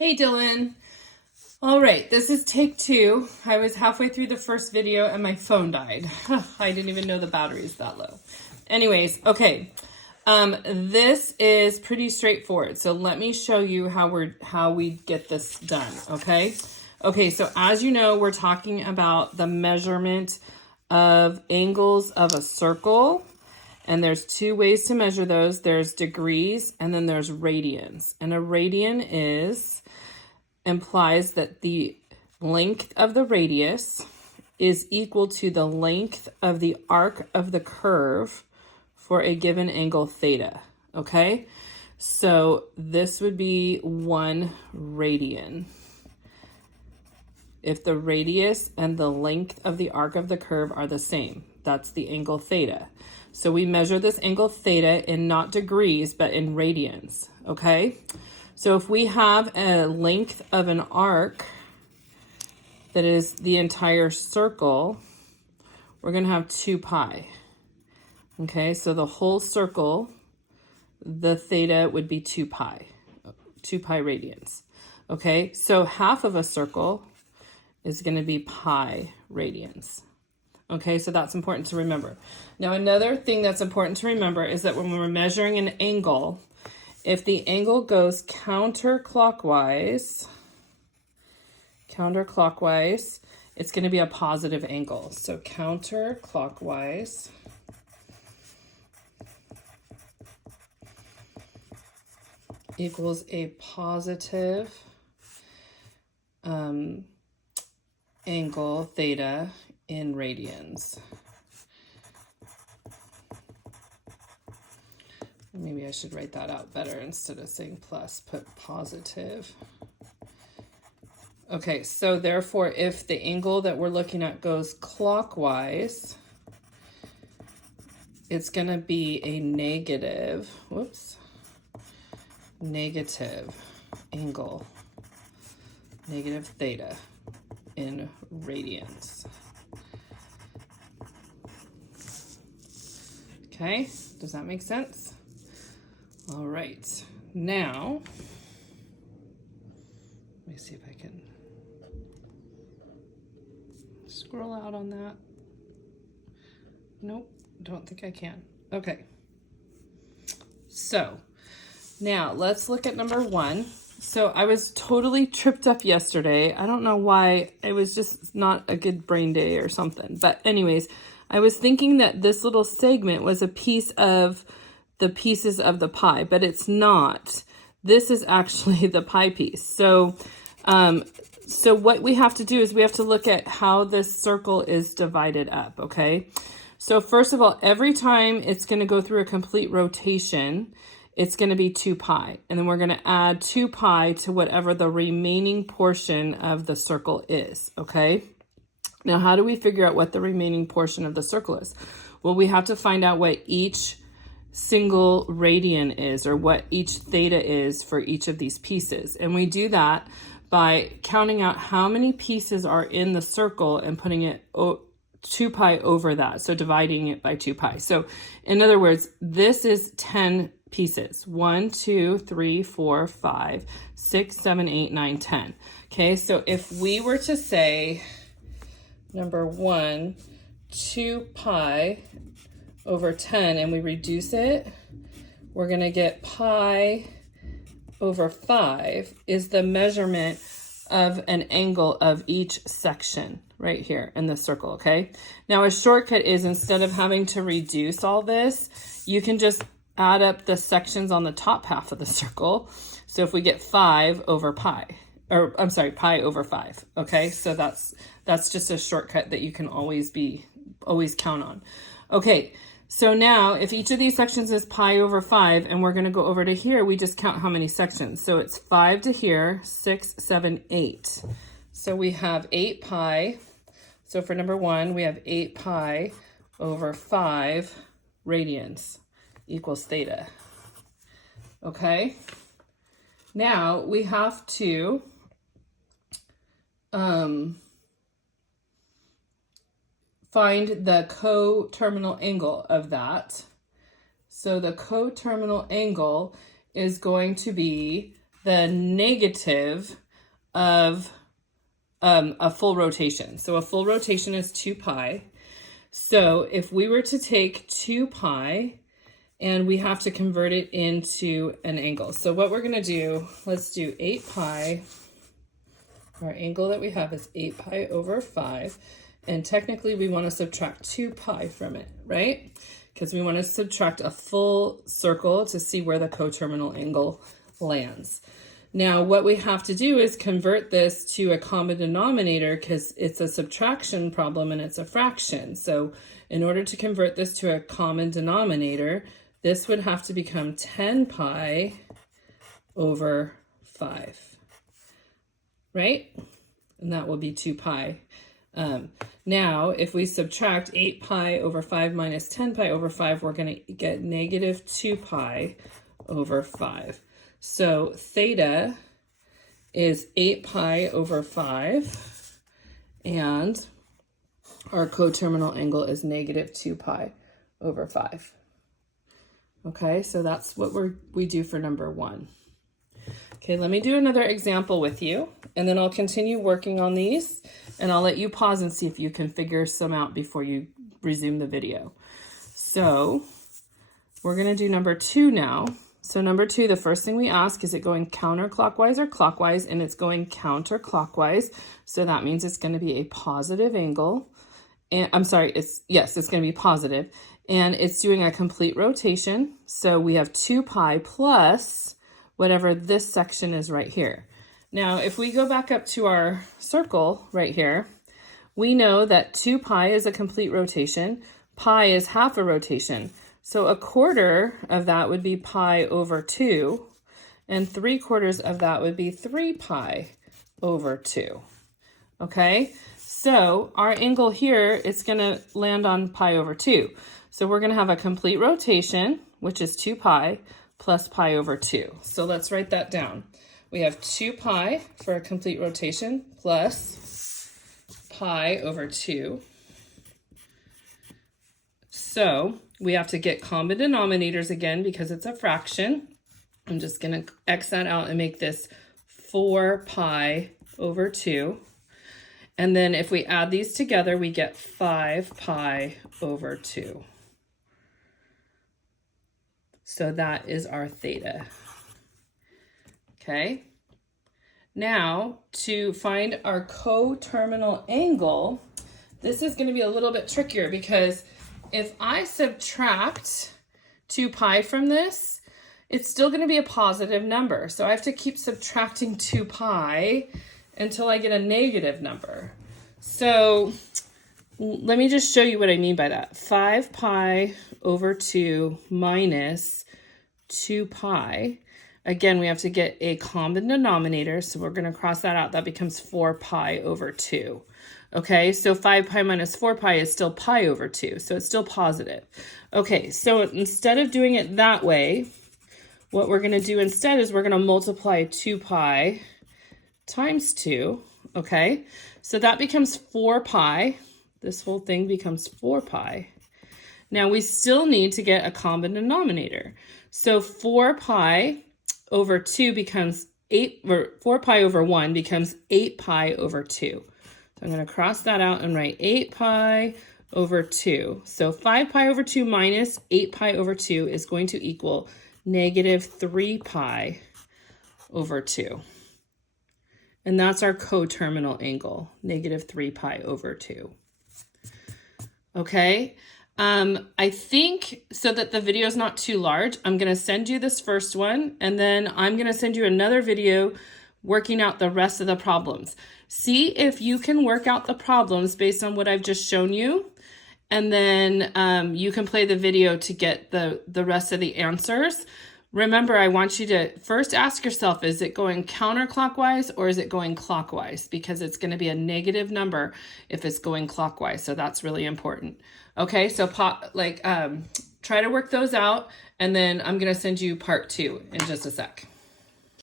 Hey Dylan. All right, this is take 2. I was halfway through the first video and my phone died. I didn't even know the battery is that low. Anyways, okay. This is pretty straightforward. So let me show you how we get this done, okay? Okay, so as you know, we're talking about the measurement of angles of a circle. And there's 2 ways to measure those. There's degrees and then there's radians. And a radian implies that the length of the radius is equal to the length of the arc of the curve for a given angle theta, okay? So this would be 1 radian. If the radius and the length of the arc of the curve are the same, that's the angle theta. So we measure this angle theta in not degrees, but in radians, okay? So if we have a length of an arc that is the entire circle, we're going to have 2 pi. Okay, so the whole circle, the theta would be 2 pi radians. Okay, so half of a circle is going to be pi radians. Okay, so that's important to remember. Now, another thing that's important to remember is that when we're measuring an angle, if the angle goes counterclockwise, it's going to be a positive angle. So counterclockwise equals a positive angle theta in radians. Maybe I should write that out better instead of saying plus, put positive. Okay, so therefore, if the angle that we're looking at goes clockwise, it's going to be a negative angle, negative theta in radians. Okay, does that make sense? All right, now, let me see if I can scroll out on that. Nope, don't think I can. Okay, so now let's look at number 1. So I was totally tripped up yesterday. I don't know why. It was just not a good brain day or something. But anyways, I was thinking that this little segment was a piece of the pieces of the pie, but it's not. This is actually the pie piece. So, so what we have to do is we have to look at how this circle is divided up, okay? So first of all, every time it's going to go through a complete rotation, it's going to be 2 pi. And then we're going to add 2 pi to whatever the remaining portion of the circle is, okay? Now, how do we figure out what the remaining portion of the circle is? Well, we have to find out what each single radian is, or what each theta is for each of these pieces. And we do that by counting out how many pieces are in the circle and putting it 2 pi over that. So dividing it by 2 pi. So in other words, this is 10 pieces. 1, 2, 3, 4, 5, 6, 7, 8, 9, 10. Okay, so if we were to say number 1, 2 pi over 10, and we reduce it, we're going to get pi over 5 is the measurement of an angle of each section right here in the circle, okay? Now, a shortcut is, instead of having to reduce all this, you can just add up the sections on the top half of the circle. So if we get 5 over pi, or I'm sorry, pi over 5, okay? So that's just a shortcut that you can always count on. Okay, so now if each of these sections is pi over 5, and we're gonna go over to here, we just count how many sections. So it's 5 to here, 6, 7, 8. So we have 8 pi. So for number 1, we have 8 pi over 5 radians equals theta. Okay, now we have to find the coterminal angle of that. So the coterminal angle is going to be the negative of a full rotation. So a full rotation is 2 pi. So if we were to take 2 pi and we have to convert it into an angle. So what we're going to do, let's do 8 pi. Our angle that we have is 8 pi over 5. And technically we want to subtract 2 pi from it, right? Because we want to subtract a full circle to see where the coterminal angle lands. Now what we have to do is convert this to a common denominator because it's a subtraction problem and it's a fraction. So in order to convert this to a common denominator, this would have to become 10 pi over 5, right? And that will be 2 pi. Now, if we subtract 8 pi over 5 minus 10 pi over 5, we're going to get negative 2 pi over 5. So theta is 8 pi over 5, and our coterminal angle is negative 2 pi over 5. Okay, so that's what we do for number 1. Okay, let me do another example with you, and then I'll continue working on these, and I'll let you pause and see if you can figure some out before you resume the video. So we're going to do number 2 now. So number 2, the first thing we ask, is it going counterclockwise or clockwise? And it's going counterclockwise, so that means it's going to be a positive angle. And I'm sorry, it's going to be positive, and it's doing a complete rotation. So we have 2 pi plus whatever this section is right here. Now, if we go back up to our circle right here, we know that 2 pi is a complete rotation. Pi is half a rotation. So a quarter of that would be pi over 2, and 3/4 of that would be 3 pi over 2. Okay, so our angle here, it's going to land on pi over 2. So we're going to have a complete rotation, which is 2 pi plus pi over 2. So let's write that down. We have 2 pi for a complete rotation plus pi over 2. So we have to get common denominators again because it's a fraction. I'm just going to X that out and make this 4 pi over 2. And then if we add these together, we get 5 pi over 2. So that is our theta. Okay. Now, to find our coterminal angle, this is going to be a little bit trickier because if I subtract 2 pi from this, it's still going to be a positive number. So I have to keep subtracting 2 pi until I get a negative number. So let me just show you what I mean by that. 5 pi over 2 minus 2 pi. Again, we have to get a common denominator, so we're going to cross that out. That becomes 4 pi over 2. Okay, so 5 pi minus 4 pi is still pi over 2, so it's still positive. Okay, so instead of doing it that way, what we're going to do instead is we're going to multiply 2 pi times 2, okay? So that becomes 4 pi. This whole thing becomes 4 pi. Now we still need to get a common denominator. So 4 pi over 2 becomes 8, or 4 pi over 1 becomes 8 pi over 2. So I'm going to cross that out and write 8 pi over 2. So 5 pi over 2 minus 8 pi over 2 is going to equal negative 3 pi over 2. And that's our coterminal angle, negative 3 pi over 2. Okay, I think so that the video is not too large, I'm going to send you this first one, and then I'm going to send you another video working out the rest of the problems. See if you can work out the problems based on what I've just shown you, and then you can play the video to get the rest of the answers. Remember, I want you to first ask yourself, is it going counterclockwise or is it going clockwise? Because it's going to be a negative number if it's going clockwise. So that's really important. Okay, so try to work those out, and then I'm going to send you part 2 in just a sec.